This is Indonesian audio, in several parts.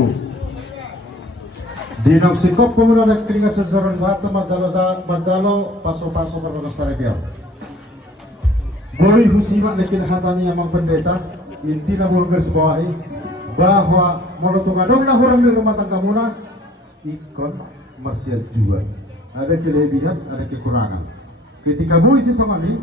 Rabu. Dinong sikop pemuda nak keringat sejaran bata majalo paso-paso karena staribia. Boleh husimak lekin hatani amang pendeta inti na burger sebawahi bahwa monotongadong lah orang di rumah tangga muna ikon marsiat juga. Ada kelebihan, ada kekurangan. Ketika buih si somali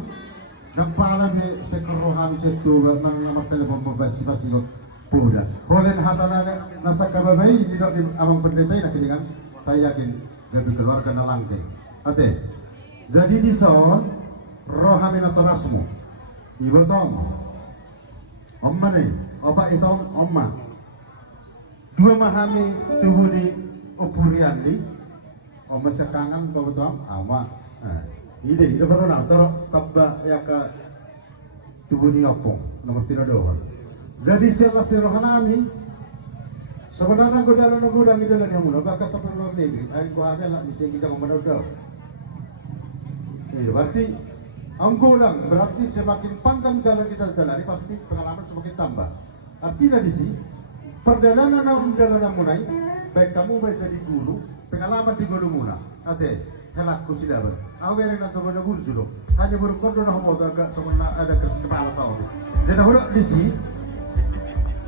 nagpaalam sekorohami sa tuwa ng mga telepon pabasi-basi ko puda. Holen hatana nasa kababay di amang pendetay na kilingan saya yakin gabi keluarga na lang din. Ate, jadi di son rohami na torasmo. Ibu tom, omma nih, opa itong omma. Dua mahami tubuh di opurian di, omma sekangan kau tom, awa. Ide baru na taro tabba ya ka tubuh ni opong nomor 32. Jadi sila rohanami sebenarnya godaan na godang ida lang mo baka sa luar negeri ay ko ada nak disegi sa mga daw. Berarti ang golang berarti semakin panjang jalan kita jalani pasti pengalaman semakin tambah. Artinya di sini perjalanan na mulai baik kamu baik jadi guru pengalaman di guru muna. Ate helak ku sila ba? Awere na to na guru dulu. Hanya berkordo na mo agak semana ada keras kepala saud. Dan holo di sini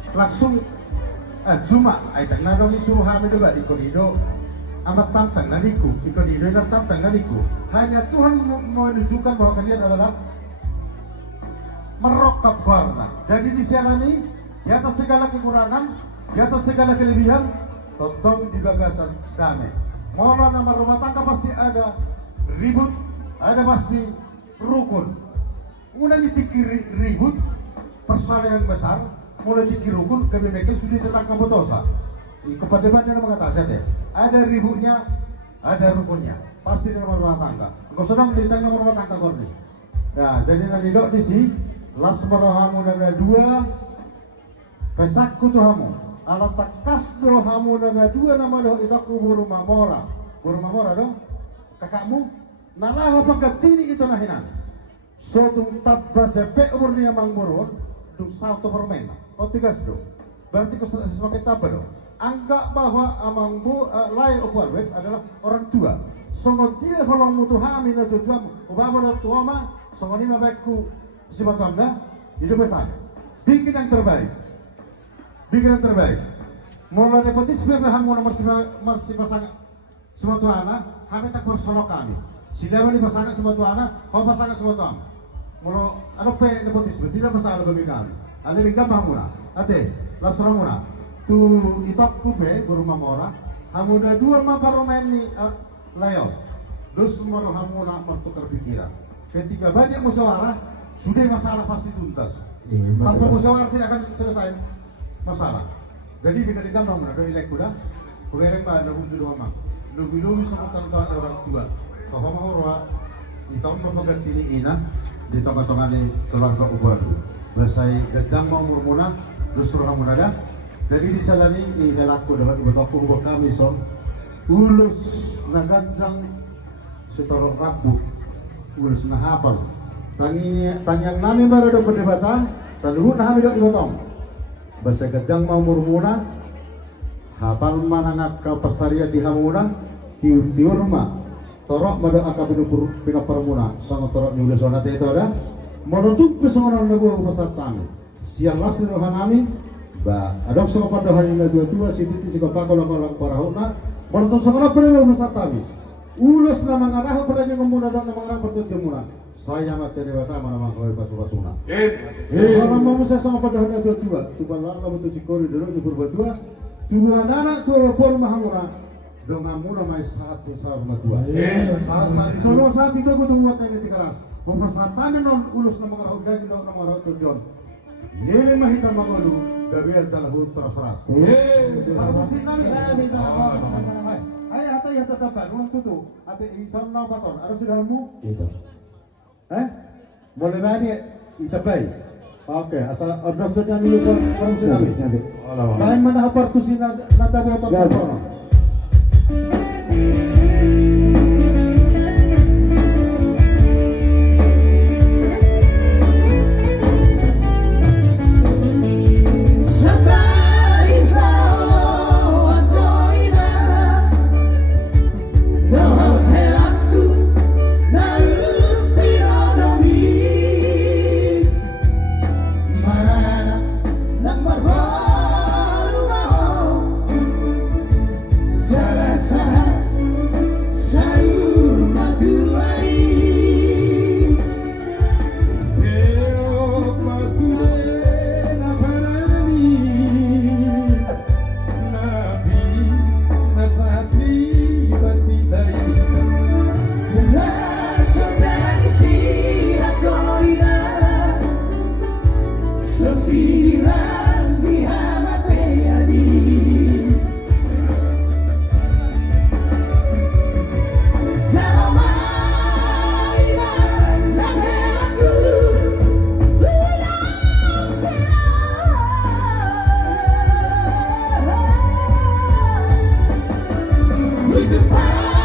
langsung Juma ay tak na daw ni suruh kami juga di korido amat tantang naliku di korido na tantang naliku. Hanya Tuhan menunjukkan bahwa kalian adalah merokap warna. Jadi di sana ini di atas segala kekurangan, di atas segala kelebihan, totong di bagasan damai. Mula nama rumah tangga pasti ada ribut, ada pasti rukun. Mulai dikiri ribut, persoalan yang besar, mulai dikiri rukun, kami mereka sudah tetangga botosa. Kepada banyak yang mengatakan ada ributnya, ada rukunnya, pasti dalam rumah tangga. Kau sedang di tengah rumah tangga kau ni. Nah, jadi nanti dok di sini, las merohamu ada dua, pesakku tuhamu. Alat takas doh hamu nana dua nama doh itaku buru mamora doh kakakmu nalah pagkatini ito nahinan so tung tabba jepe umur niya mang burun tung satu permen o tigas doh berarti ko semakin tabba doh anggap bahwa amang lai oparwet adalah orang tua songon dia kalau mutu hami na tujuan ubaba na tuama songon ini mabekku si batamda hidup besar bikin yang terbaik. Bikin yang terbaik. Mulai nepotis biar hamu nomor si pasangan semua tuana, kami tak bersolok kami. Sila ni pasangan semua tuana, kau pasangan semua tuana. Mulai ano pe nepotis tidak masalah bagi kami. Ada lingkap hamu na. Ate, lasro muna. Tu itok kube buruma mora. Hamu na dua maparomen ni layo. Dos moro hamu na bertukar pikiran. Ketika banyak musyawarah, sudah masalah pasti tuntas. Tanpa musyawarah tidak akan selesai masalah. Jadi dengan ditambah mana dari lek kuda, kubereng ba na hundu mama. Lubi-lubi sa tanda orang tua. Kalau mau roa, di tahun berpaganti ini ina, di tempat-tempat ini keluarga ubadu. Basai gajang mau murmuna, justru kamu ada. Jadi di sana ini helaku dengan beberapa ubah kami son. Ulus na gajang setorong rabu, ulus na hafal. Tanyang nami baru ada perdebatan, saluhun na kami dok ibotong. Bahasa gajang mau murmuna hafal mana nak kau persaria di hamuna tiur rumah torok mada aka pina permuna sama torok di ulah sonate itu ada menutup pesongan nabu pasatami sialas ni rohanami ba adok sama pada hari na dua si titi si bapak kalau parahuna menutup songan pena pasatami ulas nama ngarah pada yang memuna dan nama ngarah bertujuh muna saya materi bata mana kau pasu-pasuna. Kalau mau saya sama pada hari dua, tuan lalu betul si kori dulu di berbatua, tuan anak tua por mahamura, dengan mula mai saat besar matua. Saat di Solo saat itu aku tunggu tadi di kelas. Pempersatan non ulus nama ngarah udah gitu nama ngarah tujuan. Nilai mahita mangolu, gabiar jalan terus. Parmusin nami. Hai hata tabat, ulang tutu. Ate insan nau baton, harus dalammu. Boleh bani itabai. Oke, asal ordosnya lulusan kamu sini. Lain mana apartusi nata botol kono. Setelah insya Allah Bye.